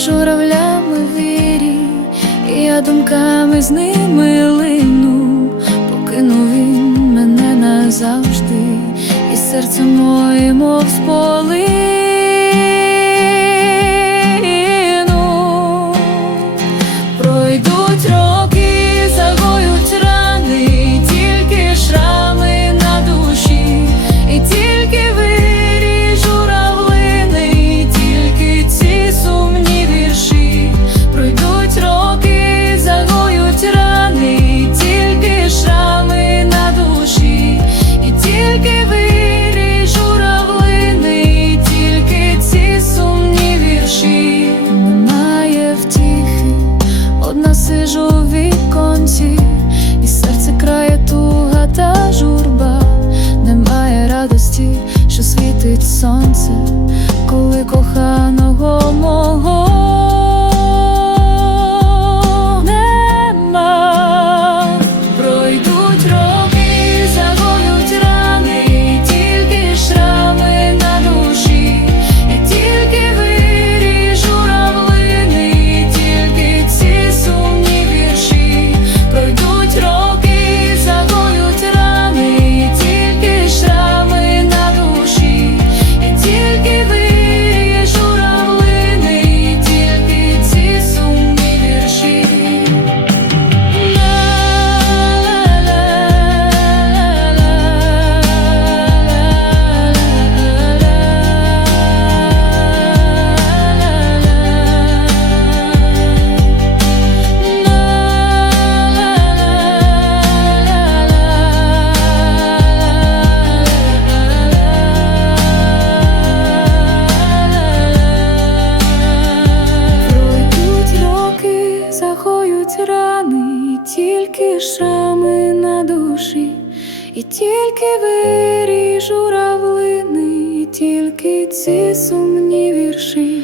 журавлями вірі, я думками з ними лину, покинув він мене назавжди, і серце моє мов споли. болють рани, і тільки шами на душі, і тільки вирі журавлини, і тільки ці сумні вірші.